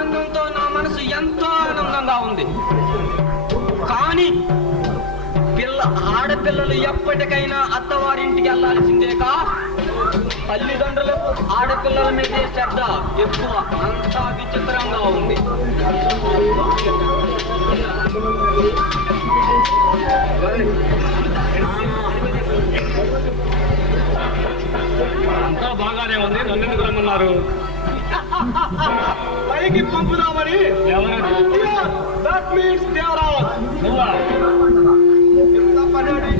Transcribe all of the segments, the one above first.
ఆనందంతో నా మనసు ఎంతో ఆనందంగా ఉంది. కానీ ఆడపిల్లలు ఎప్పటికైనా అత్తవారింటికి వెళ్లాల్సిందేకా? తల్లిదండ్రులకు ఆడపిల్లల మీదే శ్రద్ధ ఎక్కువ. అంతా విచిత్రంగా ఉంది. అంతా బాగానే ఉంది. నన్ను ఎందుకు రమ్మన్నారు? పైకి పంపుదామని.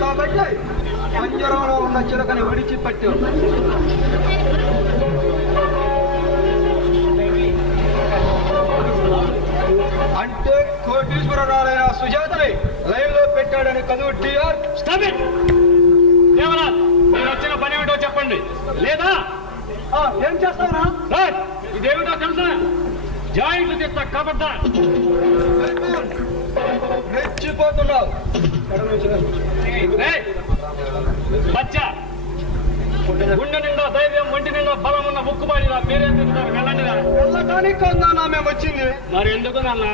కాబట్టి పంజరంలో ఉన్న చిలకని విడిచిపెట్టు. అంటే కోటీశ్వరరాలైన సుజాతని లైన్ లో పెట్టాడని కదువు టీఆర్. దేవరాజ్, నేను వచ్చిన పని ఏమిటో చెప్పండి. లేదా ఏం చేస్తావురా? ఇదేమిటో తెలుసా? జాయింట్లు తెస్తా కబడ్డా. రెచ్చిపోతున్నావు. బచ్చా, గుండె నిండా ధైర్యం, ఒంటి నిండా బలం ఉన్న ముక్కుబాడి మీరేం చెప్తారు? వెళ్ళండిరా. వెళ్ళటానికి కొందా మేము వచ్చింది. మరి ఎందుకు నాన్న?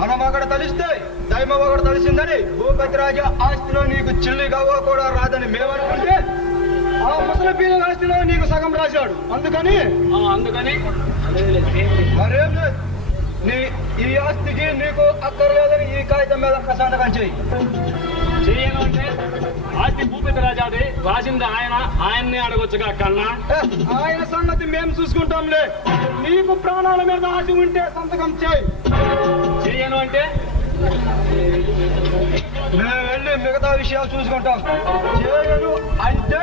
మనం అక్కడ తలిస్తే దైవం ఒకటి తలిసిందని భూపతి రాజా ఆస్తిలో నీకు చిల్లిగా కూడా రాదని మేమనుకుంటే ఆ ముసలి పీల ఆస్తిలో నీకు సగం రాశాడు. అందుకని మరేం లేదు. ఈ ఆస్తికి నీకు అక్కర్లేదని ఈ కాగితం మీద సంతకం చెయ్యి. చెయ్యను అంటే ఆస్తి భూపతి రాజాది, రాసింది ఆయన్నే అడగొచ్చుగా కన్నా. ఆయన సంగతి మేము చూసుకుంటాంలే. నీకు ప్రాణాల మీద ఆశ ఉంటే సంతకం చేయి. చెయ్యను అంటే మేము వెళ్ళి మిగతా విషయాలు చూసుకుంటాం. చేయను అంటే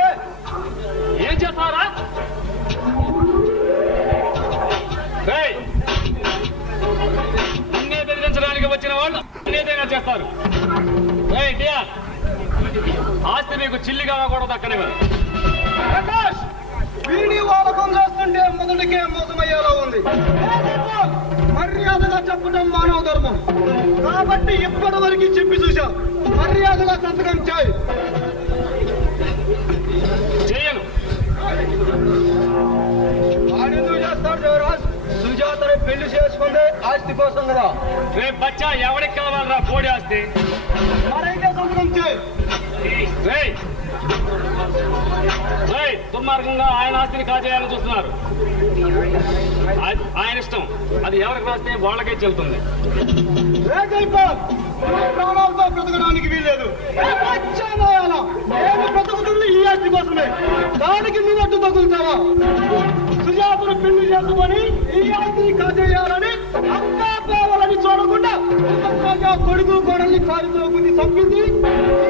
ఏం చేస్తారా? నిన్నే బెదిరించడానికి వచ్చిన వాళ్ళు ఏదైనా చేస్తారు. ఆస్తి మీకు చిల్లిగా కూడా దక్కనివ్వరు. ప్రకాష్, వీడి వాడకం చేస్తుంటే మొదటికే మోసమయ్యేలా ఉంది. మర్యాదగా చెప్పడం మానవ ధర్మం కాబట్టి ఇప్పటి వరకు చెప్పి చూశాం. మర్యాదగా సంతకం చేయి. చెయ్యను. వాడెందుకు చేస్తాడు దేవరాజ్? సుజాతని పెళ్లి చేసుకుంది ఆస్తి కోసం కదా. రేపు బచ్చా ఎవరికి కావాలరా కోడి ఆస్తి? మరైతే సంతకం చేయి. దుర్మార్గంగా ఆయన ఆస్తిని కాజేయాలని చూస్తున్నారు. ఆయన ఇష్టం. అది ఎవరికి రాస్తే వాళ్ళకే చెల్లుతుంది. ప్రాణాలతో బ్రతకడానికి వీల్లేదు. నేను బ్రతుకుతుంది ఈ ఆస్తి కోసమే. దానికి నువ్వు అడ్డు తగులుతావా? సుజాతను పెళ్లి చేసుకొని ఈ ఆస్తిని కాజేయాలని అంతా పోవాలని చూడకుండా కొడుకు కోడల్ని కాలుతో గుద్ది చంపింది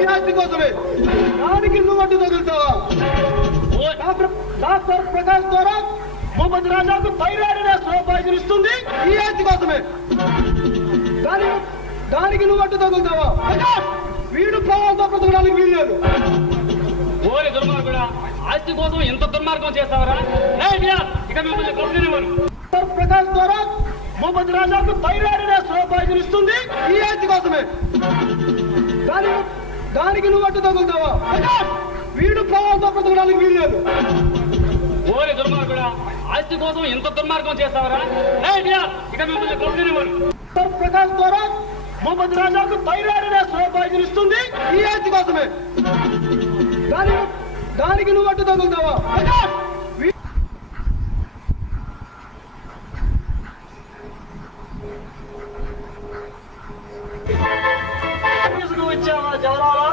ఈ ఆస్తి కోసమే. దానికి నువ్వు అడ్డు తగులుతావా? డాక్టర్ ప్రకాష్ ద్వారా భూపతి రాజాకు థైరాయిడ్ పాయిజన్ ఇస్తుంది ఈ ఆస్తి కోసమే. దానికి నువ్వు అడ్డు తగులుతావా? వీడు ప్రాణాలతో బ్రతకడానికి వీల్లేదు. ఓరి దుర్మార్గుడా, ఆస్తి కోసం ఎంత దుర్మార్గం చేస్తావరా? ఇక మిమ్మల్ని కొడుకునేవారు. ప్రకాష్ ద్వారా భూపతి రాజాకు థైరాయిడ్ పాయిజన్ ఇస్తుంది ఈ ఆస్తి కోసమే. దానికి నువ్వు అడ్డు తగులుతావా? వీడు ప్రాణాలతో బ్రతకడానికి వీల్లేదు. ఓరి దుర్మార్గుడా, ఆస్తి కోసం ఎంత దుర్మార్గం చేస్తావరా? ఇక మిమ్మల్ని కొడుకునేవారు. ప్రకాష్ ద్వారా భూపతి రాజాకు థైరాయిడ్ పాయిజన్ ఇస్తుంది ఈ ఆస్తి కోసమే. దానికి నువ్వు అడ్డు తగులుతావా? తీసుకువచ్చావా జవరాలా?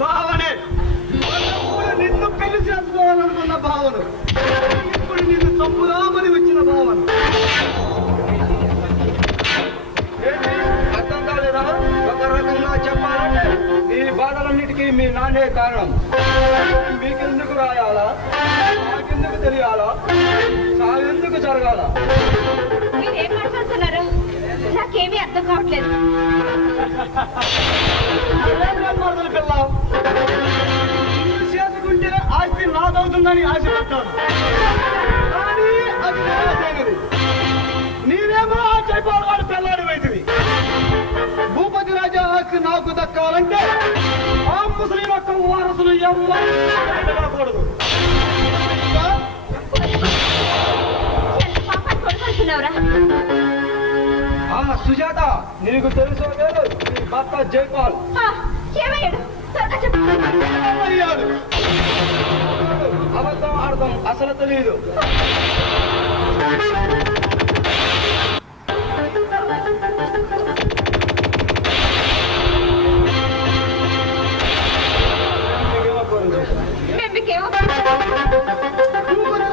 భావనే నిన్ను పెళ్లి చేసుకోవాలనుకున్న భావను ఇప్పుడు నిన్ను చంపుదామని వచ్చిన భావన. అర్థం కాలేదా? ఒక రకంగా చెప్పాలంటే ఈ బాధలన్నిటికీ మీ నాన్నే కారణం. మీకెందుకు రాయాలా? నాకెందుకు తెలియాలా? సాగెందుకు జరగాల? మీరేం మాట్లాడుతున్నారు? నాకేమీ అర్థం కావట్లేదు. పిల్ల చేసుకుంటే ఆస్తి నాదవుతుందని ఆశపడ్డాను. కానీ అది నాదైనది. నీవేమో ఆ చైపాలు వాడు పెళ్ళాడు వైద్యువి. భూపతి రాజా ఆస్తి నాకు దక్కాలంటే ఆ ముసలి యొక్క వారసులు ఎవరు కూడదు. ఎక్కడున్నావురా? సుజాత, నీకు తెలుసో లేదు, నీ భర్త జైపాల్ ఏమయ్యాడు? త్వరగా చెప్పు. అయ్యాడు. అబద్ధం ఆడతాం అసలు తెలియదు.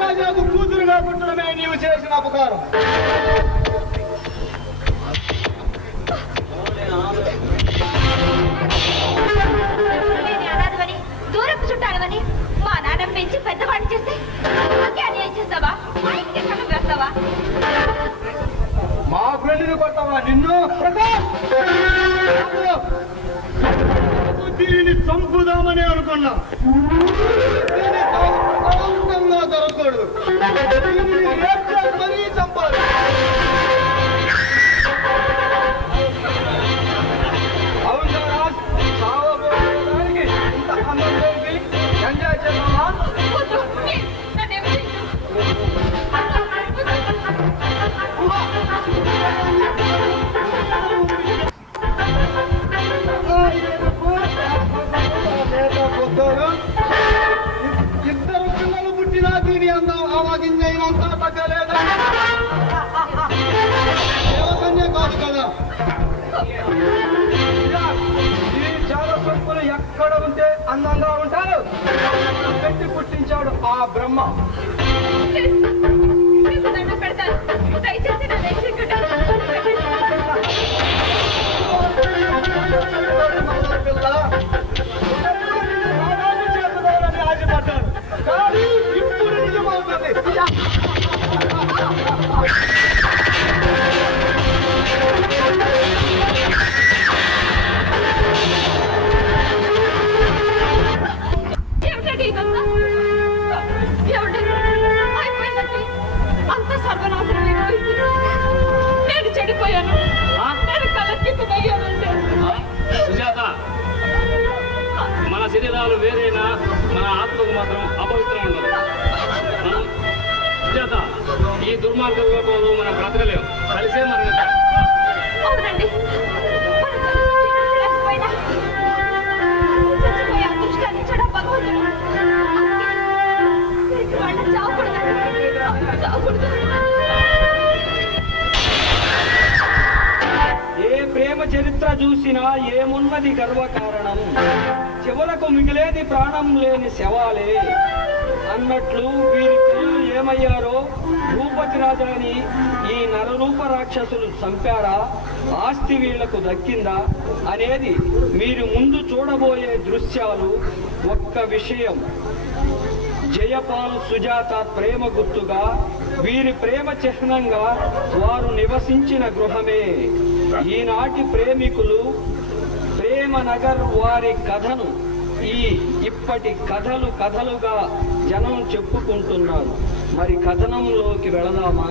రాజాకు కూతురుగా పుట్టడమే నీవు చేసిన అపకారం. అనాథమని, దూరపు చుట్టాలవని మా నాన్న పెంచి పెద్దవాడిని చేస్తే అన్యాయం చేస్తావా? మా ఇంటికి కన్నం వేస్తావా? మా ఫ్రెండ్ని కొడతావా? నిన్ను దీనిని చంపుదామని అనుకున్నా. దొరకకూడదు. మరీ చంపాలి. అవును రాజ్, చావబోయేదానికి ఇంత అందం దొరికి ఎంజాయ్ చేద్దామా? ఇద్దరు పిల్లలు పుట్టినా దీని అందం ఆవాగింజైనంత తగ్గలేదా? దేవకన్య కాదు కదా. ఈ చాలా సొంపులు ఎక్కడ ఉంటే అందంగా ఉంటారు. పెట్టి పుట్టించాడు ఆ బ్రహ్మ. చేతులని ఆశపడ్డారు, కానీ ఇప్పుడు నిజమవుతుంది. అంత సర్వనాశనం అయిపోయింది. నేను చెడిపోయాను. నేను కలెక్కిపోయానంటే. సుజాత, మన శరీరాలు వేరేనా, మన ఆత్మకు మాత్రం అపవిత్రం ఉండదు. సుజాత, ఈ దుర్మార్గంలో పోదు మనం బ్రతకలేము. కలిసే మనం అవునండి. చచ్చిపోయే అదృష్టాన్ని ఇచ్చాడు భగవంతుడు. వాళ్ళని చావకూడదు. ఏ ప్రేమ చరిత్ర చూసినా ఏమున్నది గర్వకారణం, చివరకు మిగిలేది ప్రాణం లేని శవాలే అన్నట్లు వీరి పిల్లలు ఏమయ్యారో, భూపతి రాజాని ఈ నరరూప రాక్షసులు చంపారా, ఆస్తి వీళ్లకు దక్కిందా అనేది మీరు ముందు చూడబోయే దృశ్యాలు. ఒక్క విషయం, జయపాల్ సుజాత ప్రేమ గుర్తుగా, వీరి ప్రేమ చిహ్నంగా వారు నివసించిన గృహమే ఈనాటి ప్రేమికులు ప్రేమ నగర్ వారి కథను ఇప్పటి కథలుగా జనం చెప్పుకుంటున్నారు. మరి కథనంలోకి వెళదామా?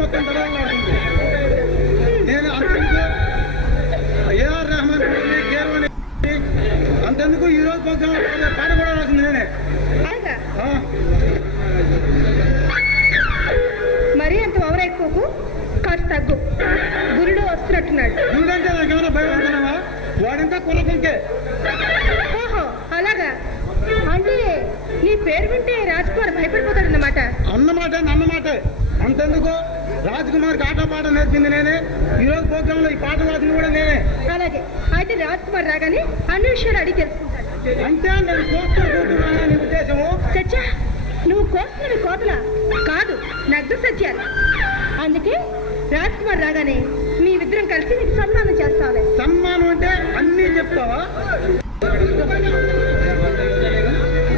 మొత్తం దళాలాడుతుంది. నేను అంతెందుకు ఏఆర్ రెహమాన్ కేరళ అంతెందుకు ఈ రోజు ప్రోగ్రామ్ పాట కూడా రాసింది నేనే. మరీ అంత ఓవర్ ఎక్కువకు కాస్త తగ్గు. గురుడు వస్తున్నట్టున్నాడు. గురుడంటే నాకేమైనా భయపడుతున్నావా? వాడింకా కుర్రకుంకే. ఓహో అలాగా, అంటే నీ పేరు వింటే రాజ్ కుమార్ భయపడిపోతాడన్నమాట. అన్నమాట అంతెందుకు రాజ్ కుమార్కి ఆట పాట నేర్పింది నేనే. ఈ రోజు ప్రోగ్రామ్ లో ఈ పాట రాసింది కూడా నేనే. అలాగే అయితే రాజ్ కుమార్ రాగానే అన్ని విషయాలు అడిగి తెలుసుకుంటాడు. అంటే నేను కోరుకుంటున్నాను నీ ఉద్దేశము? సత్య, నువ్వు కోస్తున్నది కోతలా కాదు, నగ్న సత్యాలు. అందుకే రాజ్ కుమార్ రాగానే మీరిద్దరం కలిసి నీకు సన్మానం చేస్తావులే. సన్మానం అంటే అన్నీ చెప్తావా?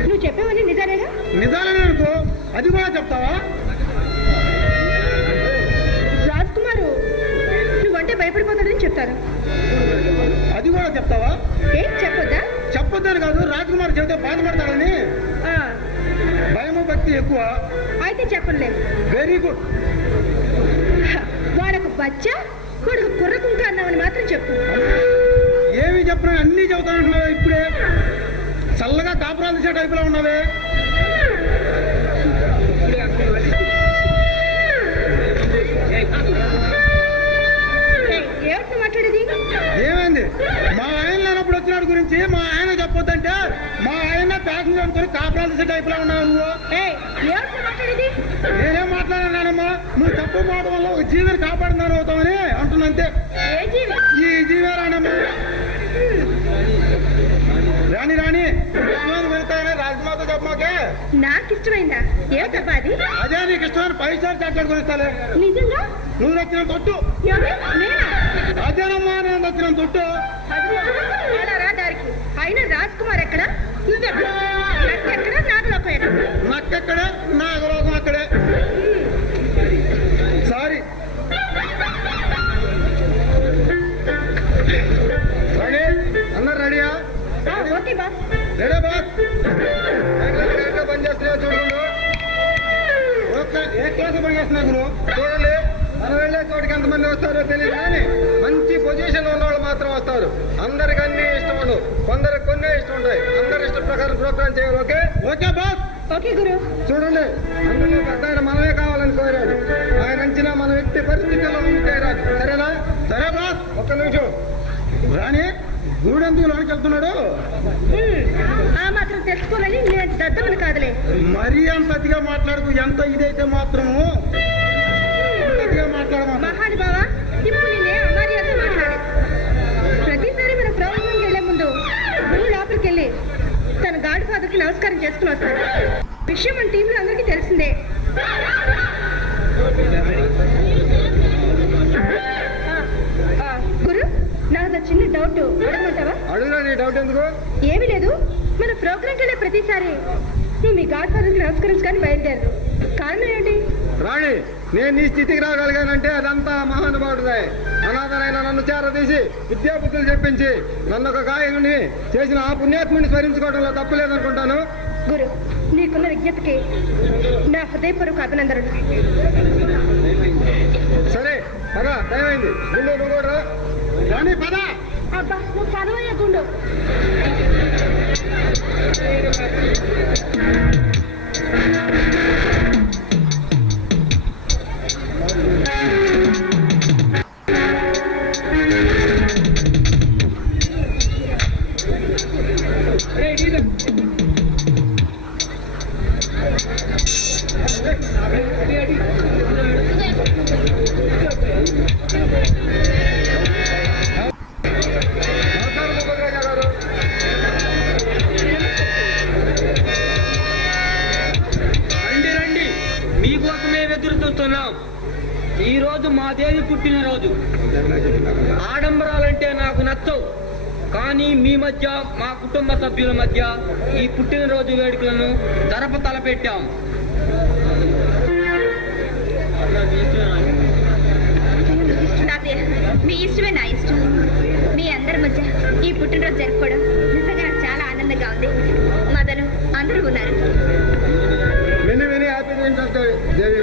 నువ్వు చెప్పేవన్నీ నిజాలేగా? నిజాలనే అనుకో, అది కూడా చెప్తావా? రాజ్ కుమారు నువ్వంటే భయపడిపోతాడని చెప్తారు. అది కూడా చెప్తావా? ఏం చెప్పొద్దా? చెప్పొద్దని కాదు, రాజ్ కుమార్ చెబితే బాధపడతాడని. భయము భక్తి ఎక్కువ. అయితే చెప్పలేదు. Very good. వాడకు బచ్చా కొడుకు కుర్రకుంక అన్నామని మాత్రం చెప్పు. ఏమి చెప్పినా అన్నీ చెబుతానంటున్నావే. ఇప్పుడే చల్లగా కాపురాలు తీసే టైపులో ఉన్నావే. ఏమిటి మాట్లాడేది? ఏమైంది? మా ఆయన లేనప్పుడు వచ్చినాడు గురించి మా ఆయన చెప్పొద్దంటే మా ఆయన ప్యాసింజర్ అనుకుని కాపురాలు తీసే టైపులో ఉన్నావు నువ్వు. ఏమిటి మాట్లాడేది? నేనేం మాట్లాడినానమ్మా? నువ్వు తప్పు పోవడం వల్ల ఒక జీవిని కాపాడుతున్నాను అవుతామని అంటున్నా అంతే. ఏ జీవి? ఈ జీవే రానమ్మా. రాణి వెళ్తాయని రాజమాత చెప్పమాకే. నాకు ఇష్టమైందా? ఏమిటబ్బా అది? అదే నీకు ఇష్టమైన 5 స్టార్ చాక్లెట్ కొనిస్తాలే. నిజంగా? నువ్వు నచ్చిన తొట్టు. అదేనమ్మా నేను నచ్చిన తొట్టు. రా దారికి. అయినా రాజ్ కుమార్ ఎక్కడ? నువ్వెక్కడ? నక్కెక్కడ? నాగలోకం ఎక్కడ? నక్కెక్కడే, నాగలోకం అక్కడే. సారీ అందరు రెడీయా? Okay boss. Ready boss. పనిచేస్తున్నావు చూడండి. ఏ క్లాస్ పనిచేస్తున్నా గురు? చూడండి, మనం వెళ్ళే చోటికి ఎంతమంది వస్తారో తెలియదు కానీ మంచి పొజిషన్ ఉన్న వాళ్ళు మాత్రం వస్తారు. అందరికి అన్ని ఇష్టం ఉండవు, కొందరికి కొన్ని ఇష్టం ఉంటాయి. అందరి ఇష్ట ప్రకారం ప్రోగ్రామ్ చేయాలి. ఓకే? Okay boss. ఓకే గురు. చూడండి, అందులో పెద్ద ఆయన మనమే కావాలని కోరాడు. ఆయన అంచనా మన వ్యక్తి పరిస్థితుల్లో ఉంటే రాదు. సరేనా? సరే బాస్. ఒక్క నిమిషం. రాణి, గురుడెందుకు లోనికి వెళ్తున్నాడు? ఆ మాత్రం తెలుసుకోవాలని నేను దద్దమని కాదులే. మరీ అంత అతిగా మాట్లాడుకు. ఎంత ఇదైతే మాత్రము మహాని బావా, ఇప్పుడు నేనే అమర్యాద మాట్లాడే. ప్రతిసారి మన ప్రోగ్రాంకి వెళ్లే ముందు గురువు లోపలికి వెళ్ళి తన గాడ్ ఫాదర్ కి నమస్కారం చేసుకుని వస్తాడు. విషయం మన టీంలో అందరికీ తెలిసిందే. గురు, నాకు చిన్న డౌట్ అడగమంటావా? అడుగురా. నీ డౌట్ ఎందుకు? ఏమీ లేదు. మన ప్రోగ్రాంకి వెళ్ళే ప్రతిసారి నువ్వు మీ గాడ్ ఫాదర్ కి నమస్కరించుకొని బయలుదేరు. కారణం ఏంటి? రాణి, నేను నీ స్థితికి రాగలిగానంటే అదంతా మహానుభావుడిదే. అనాథనైనా నన్ను చేరదీసి విద్యాబుద్ధులు చెప్పించి నన్ను ఒక గాయకుని చేసిన ఆ పుణ్యాత్ముని స్మరించుకోవడంలో తప్పులేదనుకుంటాను. గురు, నీకున్న విజ్ఞతకి నా హృదయపూర్వక అభినందనలు. సరే పద, టైమైంది. గుండు నువ్వు కూడా రాణి పద. అబ్బా, నువ్వు పదవయ్యా గుండు. ఈ రోజు మా దేవి పుట్టినరోజు. ఆడంబరాలంటే నాకు నచ్చవు, కానీ మీ మధ్య, మా కుటుంబ సభ్యుల మధ్య ఈ పుట్టినరోజు వేడుకలను తలపెట్టాం. మీ ఇష్టమే నా ఇష్టం. మీ అందరి మధ్య ఈ పుట్టినరోజు జరుపుకోవడం నిజంగా నాకు చాలా ఆనందంగా ఉంది. మదను అందరూ ఉన్నారు. విని హ్యాపీ దేవి.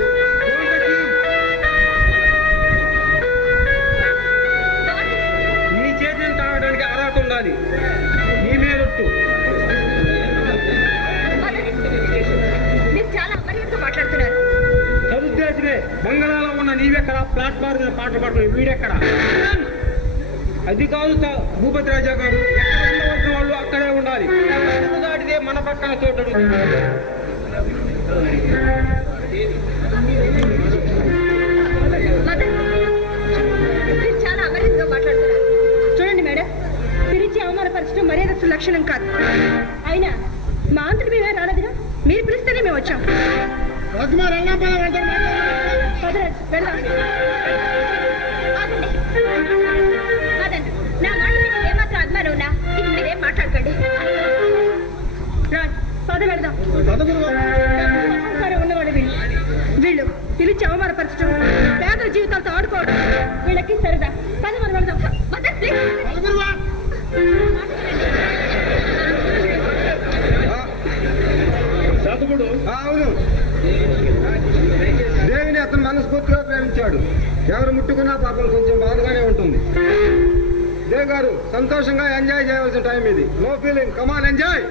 బంగాళాలో ఉన్న నీవెక్కడ ప్లాట్ఫామ్ మీద పాటలు పాడడం వీడెక్కడ? అది కాదు భూపతి రాజా గారు, ఎక్కడ వాళ్ళు అక్కడే ఉండాలి. దాటితే మన పక్కన చోటడు. చాలా అమర్యాదగా మాట్లాడుతున్నారు. చూడండి మేడం, పిలిచి అవమానపరచడం మర్యాదస్తు లక్షణం కాదు. అయినా మా అంతటి మేమే రాలేదుగా, మీరు పిలిస్తేనే మేము వచ్చాం. నా మాట ఏమాత్రం అభిమానం ఉన్నా ఇది మీరేం మాట్లాడకండి. పద వెళదాం. ఉన్నవాడు వీళ్ళు పిలిచి అవమానపరచడం, పేదల జీవితాలతో ఆడుకోవడం వీళ్ళకి సరదా. పద మనం వెళదాం. అవును, దేవిని అతను మనస్ఫూర్తిగా ప్రేమించాడు. ఎవరు ముట్టుకున్నా పాపం కొంచెం బాధగానే ఉంటుంది. దేవ్ గారు, సంతోషంగా ఎంజాయ్ చేయవలసిన టైం ఇది. No feeling, come on enjoy.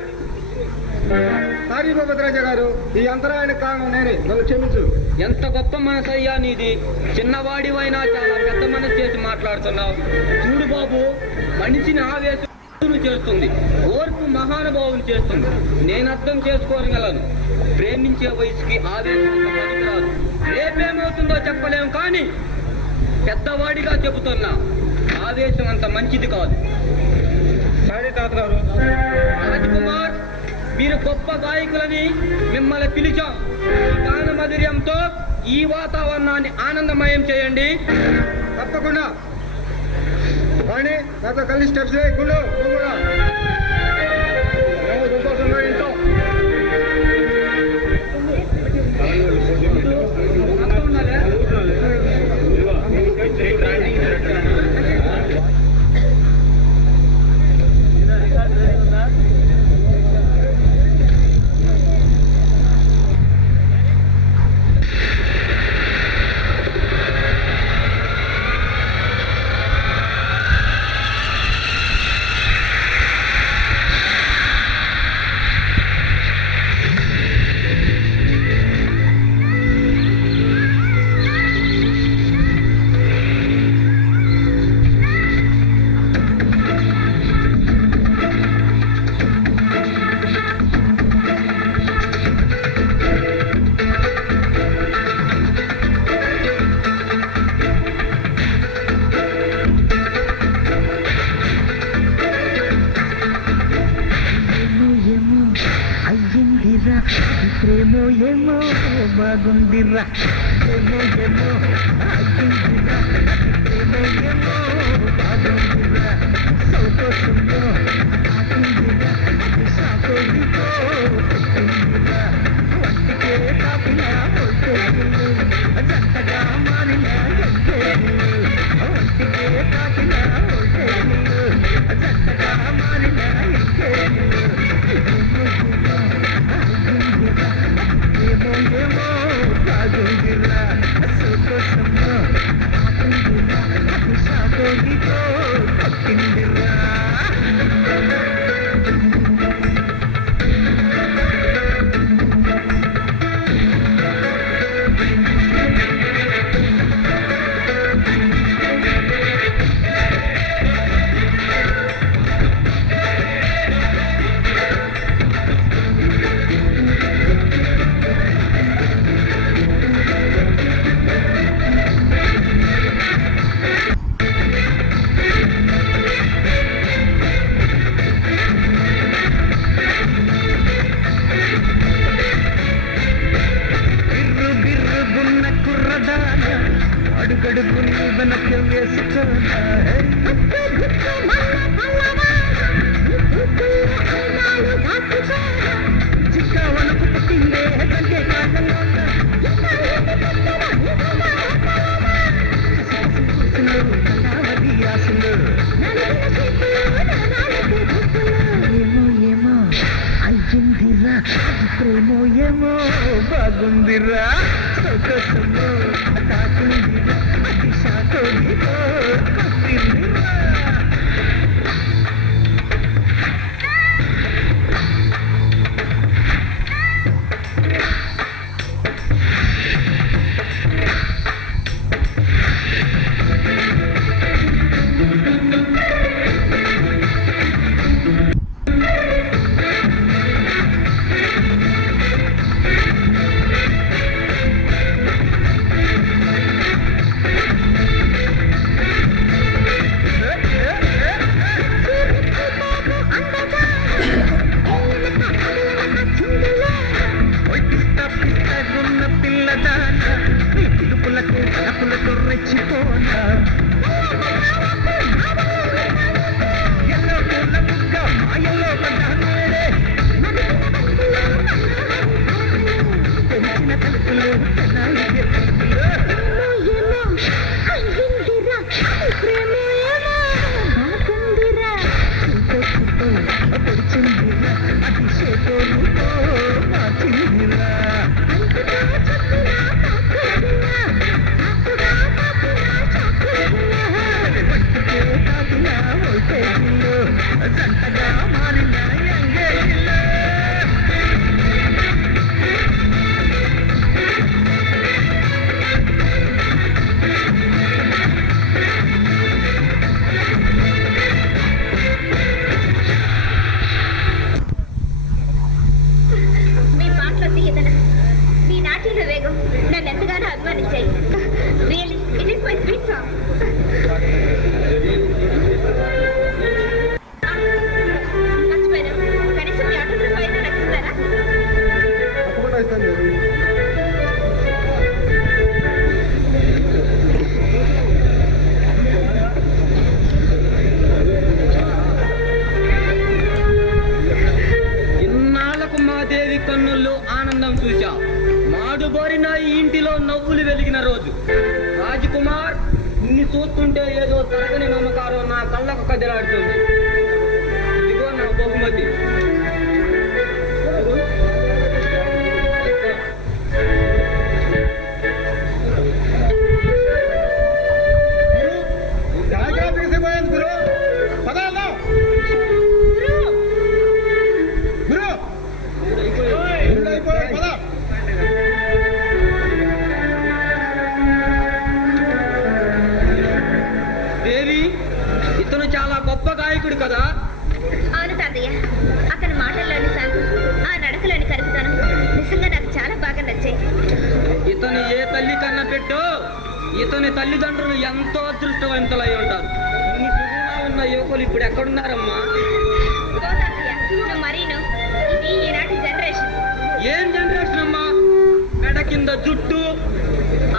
Sorry Bhupatiraja garu, ఈ అంతరాయానికి కారణం నేనే, నన్ను క్షమించు. ఎంత గొప్ప మనసయ్యా నీది. చిన్నవాడివైనా చాలా పెద్ద మనసు చేసి మాట్లాడుతున్నావు. చూడు బాబు, మనిషిని ఆవేశం చేస్తుంది, ఓర్పు మహానుభావుని చేస్తుంది. నేను అర్థం చేసుకోగలను. ప్రేమించే వయసుకి ఆవేశం పనికిరాదు. రేపేమవుతుందో చెప్పలేము, కానీ పెద్దవాడిగా చెబుతున్నా, ఆవేశం అంత మంచిది కాదు. సారీ తాతగారు. రాజ్ కుమార్, మీరు గొప్ప గాయకులని మిమ్మల్ని పిలిచాం. గాన మధుర్యంతో ఈ వాతావరణాన్ని ఆనందమయం చేయండి. తప్పకుండా కానీ నాతో కలిసి స్టెప్స్ వేయకుండా సంతోషంగా ఇంట్లో ప్రేమో ఏమో బాగుందిరా, ఏమో ఏమో అయ్యిందిరా, ప్రేమో ఏమో బాగుందిరా, సంతోషంలో ఆగిందిరా, సాకోడితో పుట్టిందిరా, వంటికే కాపిన పొట్టేళ్ళు, జంటగా మారిన ఎంకేళ్ళు, వంటికే కాపిన పొట్టేళ్ళు, జంటగా మారిన ఎంకేళ్ళు, ఏమో ఏమో బాగుందిరా, సంతోషంలో ఆగిందిరా, అది సాకోడితో పుట్టిందిరా. అడుగడుగు నీ వెనక వేసుకోనా, చిక్కవనకు పుట్టిందే కంటే కాకలోన, ఆశలు ఏమో ఏమో అయ్యిందిరా, ప్రేమో ఏమో బాగుందిరా, సంతోషమో తాకిందిరా, అది సాకోడితో కొట్టిందిరా. మాటల వేగం నన్ను ఎంతగానో అభిమానించాయి. Really it is my sweet song. మర్చిపోయాను, కనీసం మీ ఆటోగ్రాఫ్ అయినా నచ్చిస్తారా? తప్పకుండా ఇస్తాను. దేవి కన్నుల్లో ఆనందం చూశా. మాడుబోరిన ఈ ఇంటిలో నవ్వులు వెలిగిన రోజు. రాజకుమార్, నిన్ను చూస్తుంటే ఏదో తరగని మమకారం నా కళ్ళకు కదిలాడుతుంది. ఇదిగో నా బహుమతి. దేవి, ఇతను చాలా గొప్ప గాయకుడు కదా? అవును తాతయ్య, అతని మాటల్లోని శాంతం, ఆ నడకలోని కరుకుతనం నిజంగా నాకు చాలా బాగా నచ్చాయి. ఇతను ఏ తల్లి కన్నా పెట్టో, ఇతని తల్లిదండ్రులు ఎంతో అదృష్టవంతులై ఉంటారు. ఇన్ని సుగుణంగా ఉన్న యువకులు ఇప్పుడు ఎక్కడున్నారమ్మా? ఓ తాతయ్య, నువ్వు మరీను. ఇది ఈనాటి జనరేషన్. ఏం జనరేషన్ అమ్మా? మెడ కింద జుట్టు,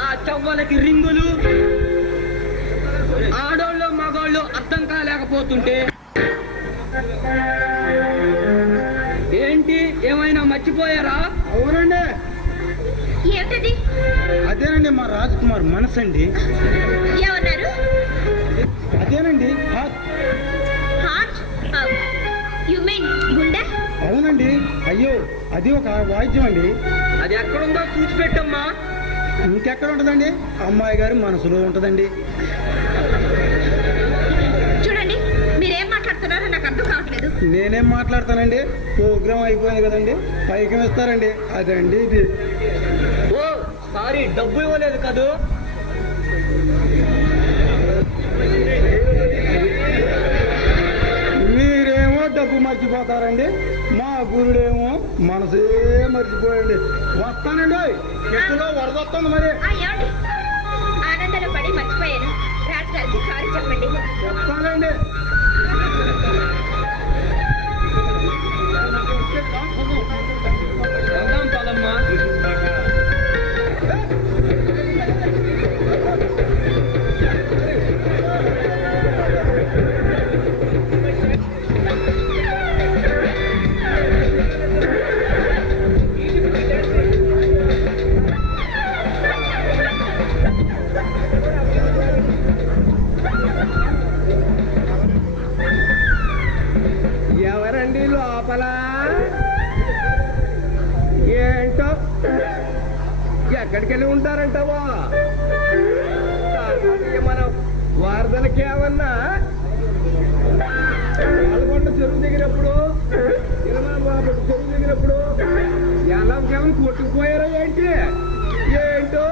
ఆ చవ్వలకి రింగులు, ఆడోళ్ళు మగోళ్ళు అర్థం కాలేకపోతుంటే ఏంటి, ఏమైనా మర్చిపోయారా? అవునండి, ఏమిటది? అదేనండి మా రాజకుమార్ మనసు అండి. ఏమన్నారు? అదేనండి హార్ట్? యు మీన్ గుండె? అవునండి. అయ్యో, అది ఒక వాయిద్యం అండి. అది ఎక్కడుందో చూసి పెట్టమ్మా. ఇంకెక్కడ ఉంటుందండి? అమ్మాయి గారి మనసులో ఉంటుందండి. చూడండి, మీరేం మాట్లాడుతున్నారో నాకు అర్థం కావట్లేదు. నేనేం మాట్లాడతానండి? ప్రోగ్రామ్ అయిపోయింది కదండి, పైకి ఇస్తారండి. అదండి ఇది. ఓ సారీ, డబ్బు ఇవ్వలేదు కదూ? మీరేమో డబ్బు మర్చిపోతారండి, మా గురుడేమో మనసే మర్చిపోయండి. వస్తానండి, ఎక్కడో వరద వస్తుంది మరి. ఏమండి, ఆనందంలో పడి మర్చిపోయాను. రాజుగారికి సారీ చెప్పండి. వస్తానండి. వెళ్దాం పదమ్మా. ఎవరండి లోపల? ఏంటో ఎక్కడికి వెళ్ళి ఉంటారంటావా? మనం వారదలకి ఏమన్నా పాల్గొండ చెరువు దిగినప్పుడు, చెరువు దిగినప్పుడు ఎలా ఏమైనా కొట్టుకుపోయారా ఏంటి? ఏంటో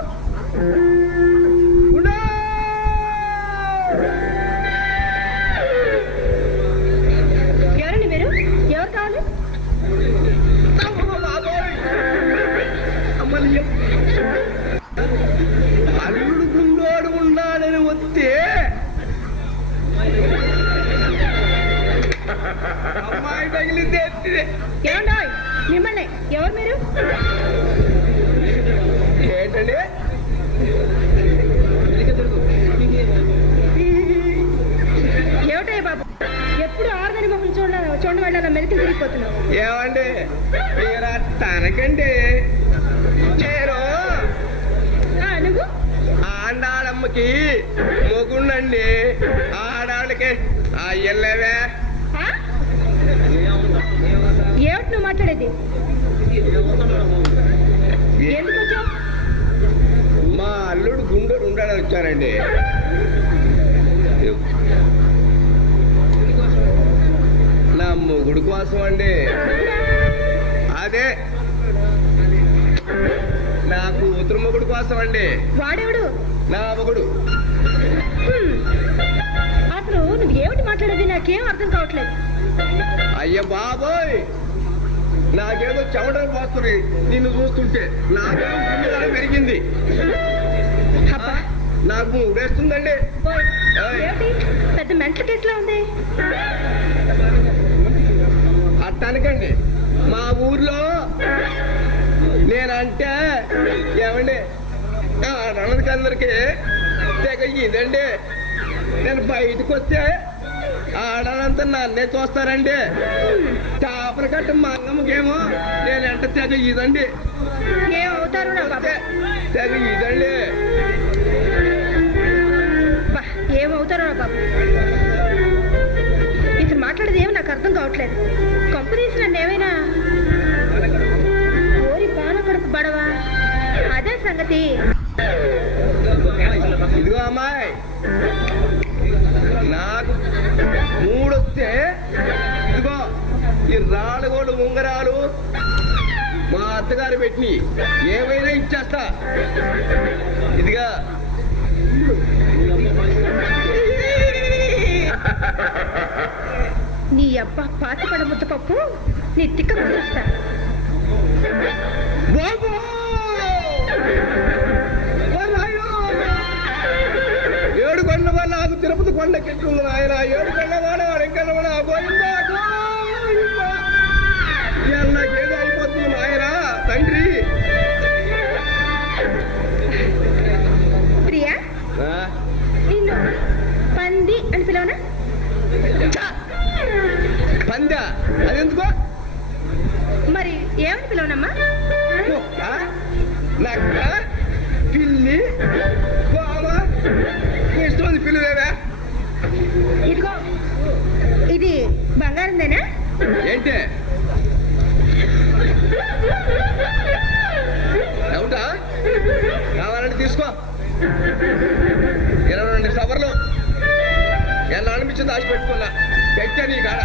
ఎవరండి మీరు? ఎవరు కావాలి? అల్లుడు గుండోడు ఉన్నాడని వస్తే అమ్మాయి తగిలితే ఏమండి, మిమ్మల్ని. ఎవరు మీరు? ఏంటండి? ఏమిటయ్య బాబు, ఎప్పుడు ఆరుదని మొహం చూడండి వాళ్ళ మెలికి తిరిగిపోతున్నావు. ఏమండి మీరు తనకండి, నేను నువ్వు ఆండాళమ్మకి మొగుండండి, ఆడాళ్ళకి అయ్యలేవే. ఏమిటి నువ్వు మాట్లాడేది? ఎందుకు వచ్చావు? మా అల్లుడు గుండోడు ఉండాలని వచ్చానండి. నా మొగుడు కోసం అండి. అదే నా కూతురు మొగుడు కోసం అండి. వాడెవడు? నా మొగుడు. అసలు నువ్వు ఏమిటి మాట్లాడేది నాకేం అర్థం కావట్లేదు. అయ్య బాబోయ్, నాకేదో చెమటలు పోస్తుంది నిన్ను చూస్తుంటే. నాకేమో అయింది. నాకు ఊరేస్తుందండి. ఏమిటి పెద్ద మెంటల్ కేసులో ఉంది? అట్టానికండి మా ఊర్లో నేనంటే ఏమండి ఆడవాళ్ళకి తెగ ఇదండి. నేను బయటకు వస్తే ఆడాలంతా నన్నే చూస్తారండి. టాపల కట్ట మంగమ్మకేమో నేనంటే తెగ ఇదండి. ఏమవుతారు తెగ ఇదండి. ఏమవుతారో నా బాబు. ఇతను మాట్లాడేది ఏమో నాకు అర్థం కావట్లేదు. కంపెనీస్ నన్ను ఏమైనా ఓరి పాన కడుపు బడవా అదే సంగతి. ఇదిగో అమ్మాయి, నాకు మూడొస్తే ఇదిగో ఈ రాళ్ళగోడు ఉంగరాలు మా అత్తగారు పెట్టి ఏమైనా ఇచ్చేస్తా. ఇదిగా నీ అబ్బా పాతపడ ముద్దపప్పు నీ తిక్క కుదురుస్తా. ఏడు కొండ వల్ల నాకు తిరుపతి కొండకెట్టుంది ఆయన. ఏడు కొండ వాడు వెంకన్నవాడ నాకేదో అయిపోతుంది ఆయన తండ్రి. ప్రియా నిన్ను పంది అని పిలవనా? పందా అదెందుకో? మరి ఏమని పిలవనమ్మా? నక్క, పిల్లి, బావ, ఇష్టం పిల్లలేవా? ఇదిగో ఇది బంగారందేనా? ఏంటి డౌటా? కావాలంటే తీసుకో. 22 సవర్లు ఎలా అనిపించింది దాచి పెట్టుకున్నా. పెట్టా నీ కాడ.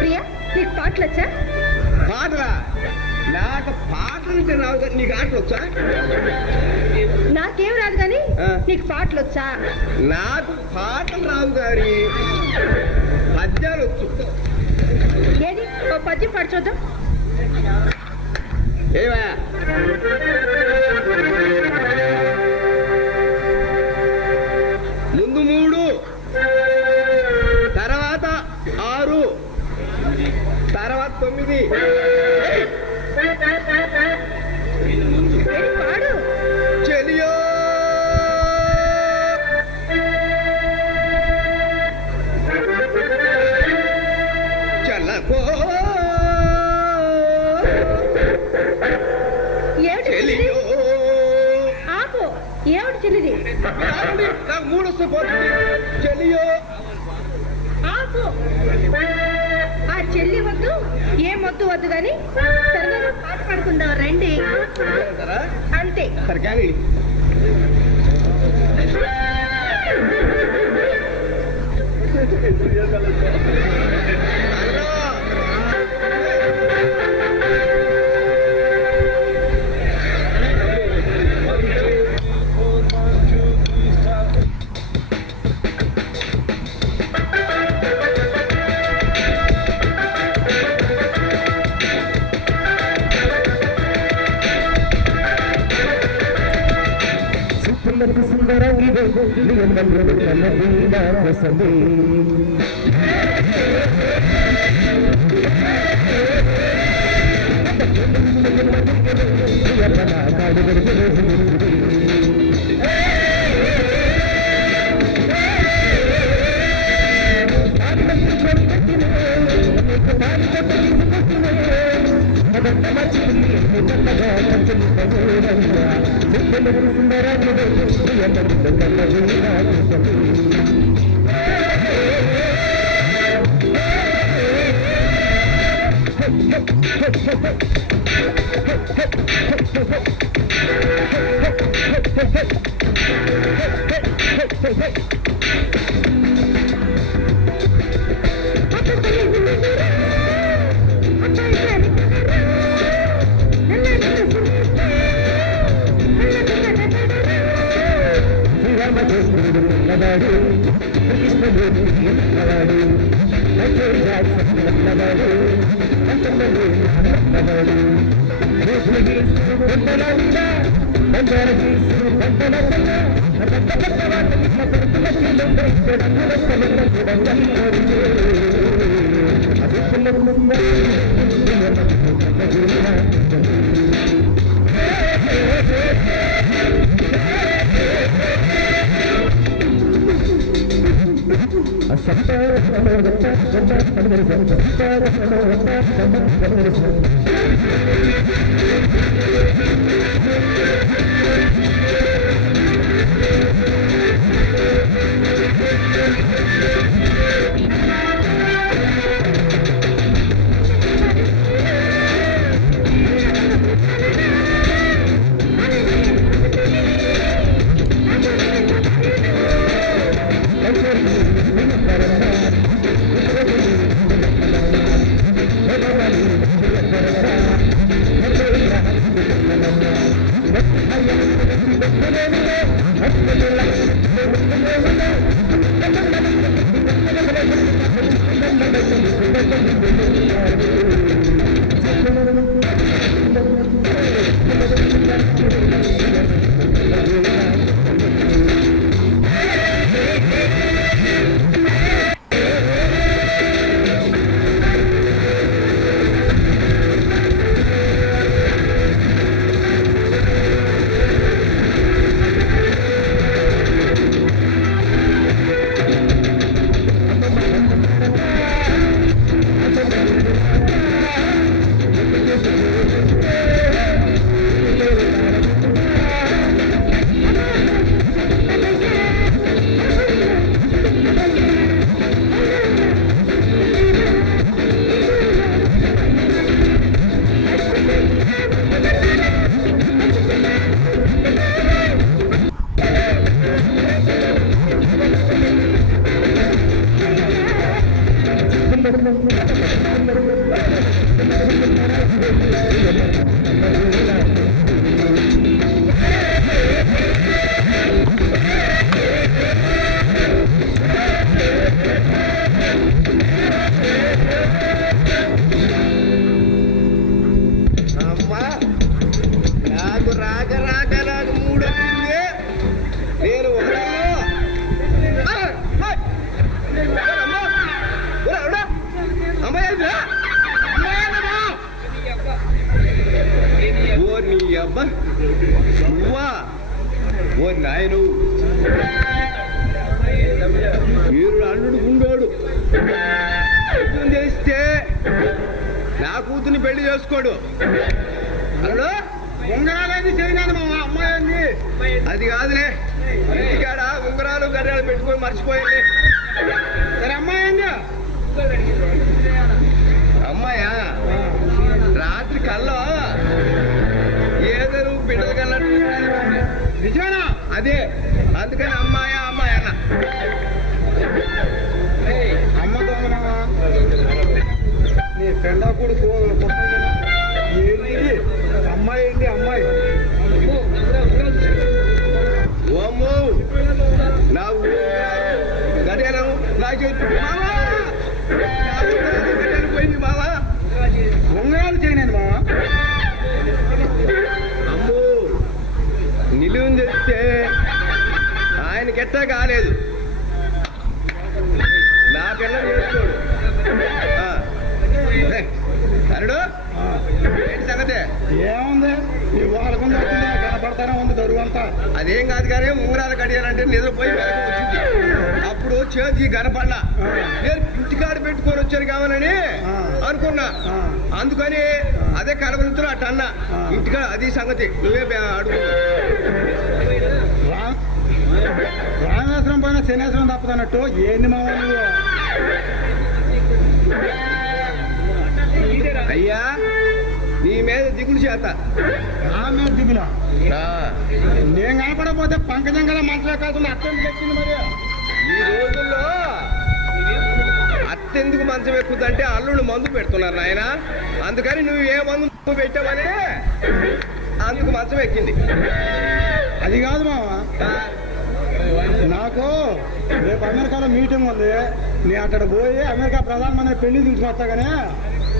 ప్రియా నీకు పాటలు వచ్చా? పాటలా? నాకు పాటలు రావు కానీ నీకు ఆటలు వచ్చా? నాకేం రాదు కానీ నీకు పాటలు వచ్చా? నాకు పాటలు రావు కానీ పద్యాలు వచ్చు. ఏది ఓ పద్యం పాడు చూద్దాం. ఏవా ముందు 3, తర్వాత 6, తర్వాత 9. పాడు. చెలియో చల్లకో చెలియో. ఆపు. ఏమిటి చెల్లిది? నాకు 3 వస్తే పోతుంది. చెలియో ఆపు. ఆ చెల్లి వద్దు ఏ మొద్దు వద్దు కానీ సరదాగా పాట పాడుకుందాం రండి. అంతే. సరే కానీ సుందరంగిదో నియంత్రణ కన్నదీనా కోసమే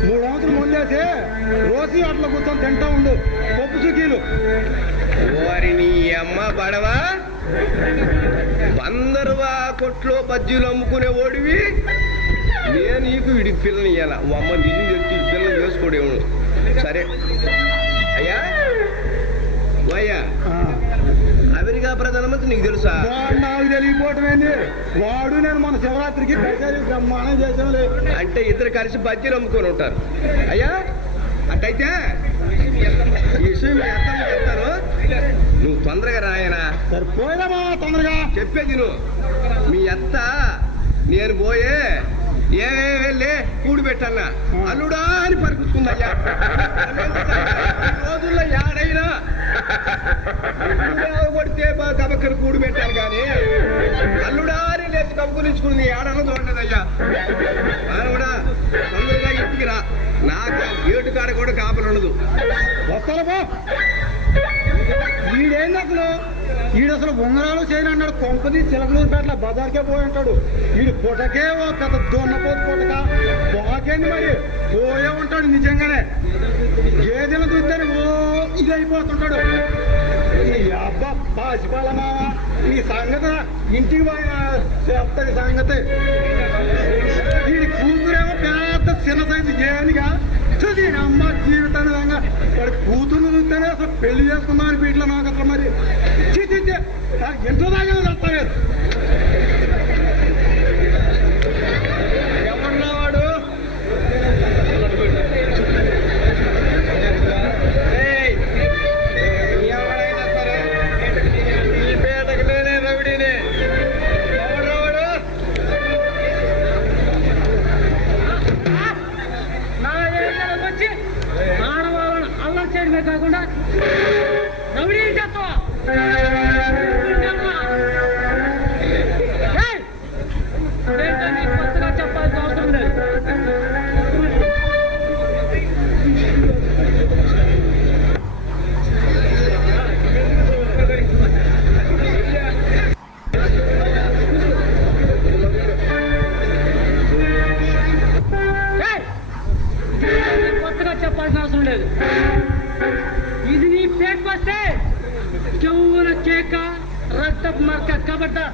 3 వంతులు ముందేసి రోజు అట్లా కూర్చొని తింటా ఉండు పప్పు సుఖీలు. వారి నీ అమ్మ బడవా 100 రూపా కొట్లో బజ్జీలు అమ్ముకునే ఓడివి నేను నీకు వీడికి పిల్లని ఇయ్యాల అమ్మ నిజం చెప్తే పిల్లలు చేసుకోడేమో. సరే అయ్యా అయ్యా అమెరికా ప్రధానమంత్రి నీకు తెలుసా? నాకు తెలియపోవటమేంది, వాడు నేను మన శివరాత్రికి బ్రహ్మాండం చేసాంలే. అంటే ఇద్దరు కలిసి బజ్జీలు అమ్ముకొని ఉంటారు. అయ్యా అట్టయితే ఈ విషయం మీ అత్తమ్మ చెప్తాను, నువ్వు తొందరగా రాయనా. సరిపోయినా తొందరగా చెప్పేది నువ్వు. మీ అత్త నేను పోయే వెళ్ళి కూడి పెట్టన్నా అల్లుడా అని పరుకుతుందయ్యా. రోజుల్లో ఏడైనా కొడితే తమక్కని కూడి పెట్టాను కానీ అల్లుడా అని లేచి కబుకులించుకుంది ఏడన్నా చూడలేదయ్యా. ఆయన కూడా తొందరగా ఇంటికి రా, నాకు గేటు కాడ కూడా కాపలు ఉండదు. వస్తారా ఈడేంది అసలు, ఈడసలు ఉంగరాలు చేయను అన్నాడు. కొంపది చిలకలూరుపేటల బజార్కే పోయి ఉంటాడు. వీడు పుటకే ఓ పెద్ద దొన్నపోతు పుటక బాకేంది మరి పోయే ఉంటాడు. నిజంగానే గేదెలు చూస్తేనే ఓ ఇది అయిపోతుంటాడు. అబ్బా పాసిపాల మామ నీ సంగతి ఇంటికి పోయిన చెప్తాడు సంగతి. వీడి కూతురేమో పెద్ద చిన్న సైజు జేనిగా చూసి అమ్మ జీవితాన్ని విధంగా వాడి కూతురు చూస్తేనే అసలు పెళ్లి చేసుకుందామని వీటిలో నాకు అసలు మరి ఎంతో దాకా వెళ్తారు. ఎవరున్నావాడు ఎవరైనా సరే ఈ పేటకు నేనే రవిడిని. ఎవరావాడు నా ఏరియాలోకి వచ్చి ఆడవాళ్ళని అల్లం చేయడమే కాకుండా రౌడీ చేస్తావా? కొత్తగా చెప్పాల్సిన అవసరం లేదు. కొత్తగా చెప్పాల్సిన అవసరం లేదు. ఇది నీ పేట్ వస్తే చెవున కేక రక్తపు మార్క కాబట్టి